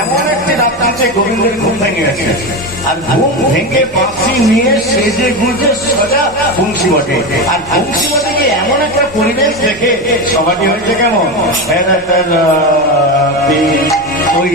এমন একটি রাত্রিতে গোবিন্দের ঘুম ভেঙে গেছে, আর ঘুম ভেঙে বাঁশি নিয়ে সেজে গুজে সোজা বংশী বটে। আর বংশী বটে গিয়ে এমন একটা পরিবেশ দেখে সবাই হয়েছে কেমন, ওই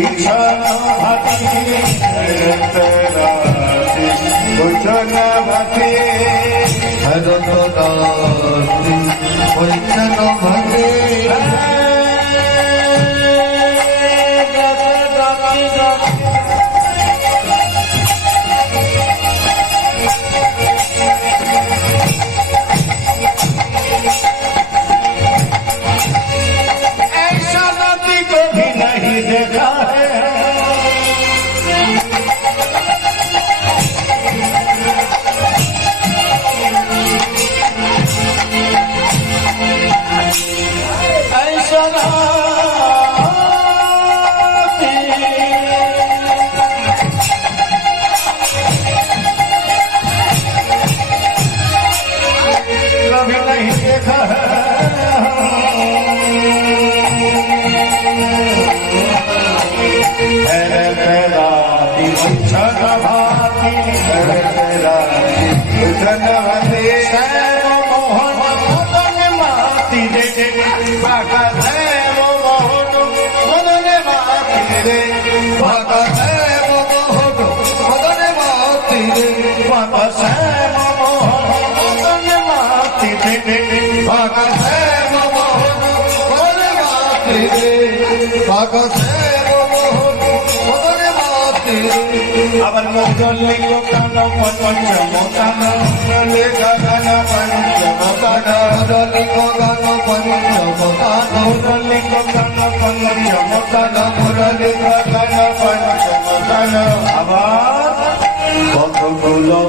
আবার মৌলিক কান পঞ্চমকান লেখা গান পঞ্চমকান মৌলিক গান পঞ্চমকান মৌলিক গান পঞ্চমকান মৌলিক গান পঞ্চমকান আবার কতগুলো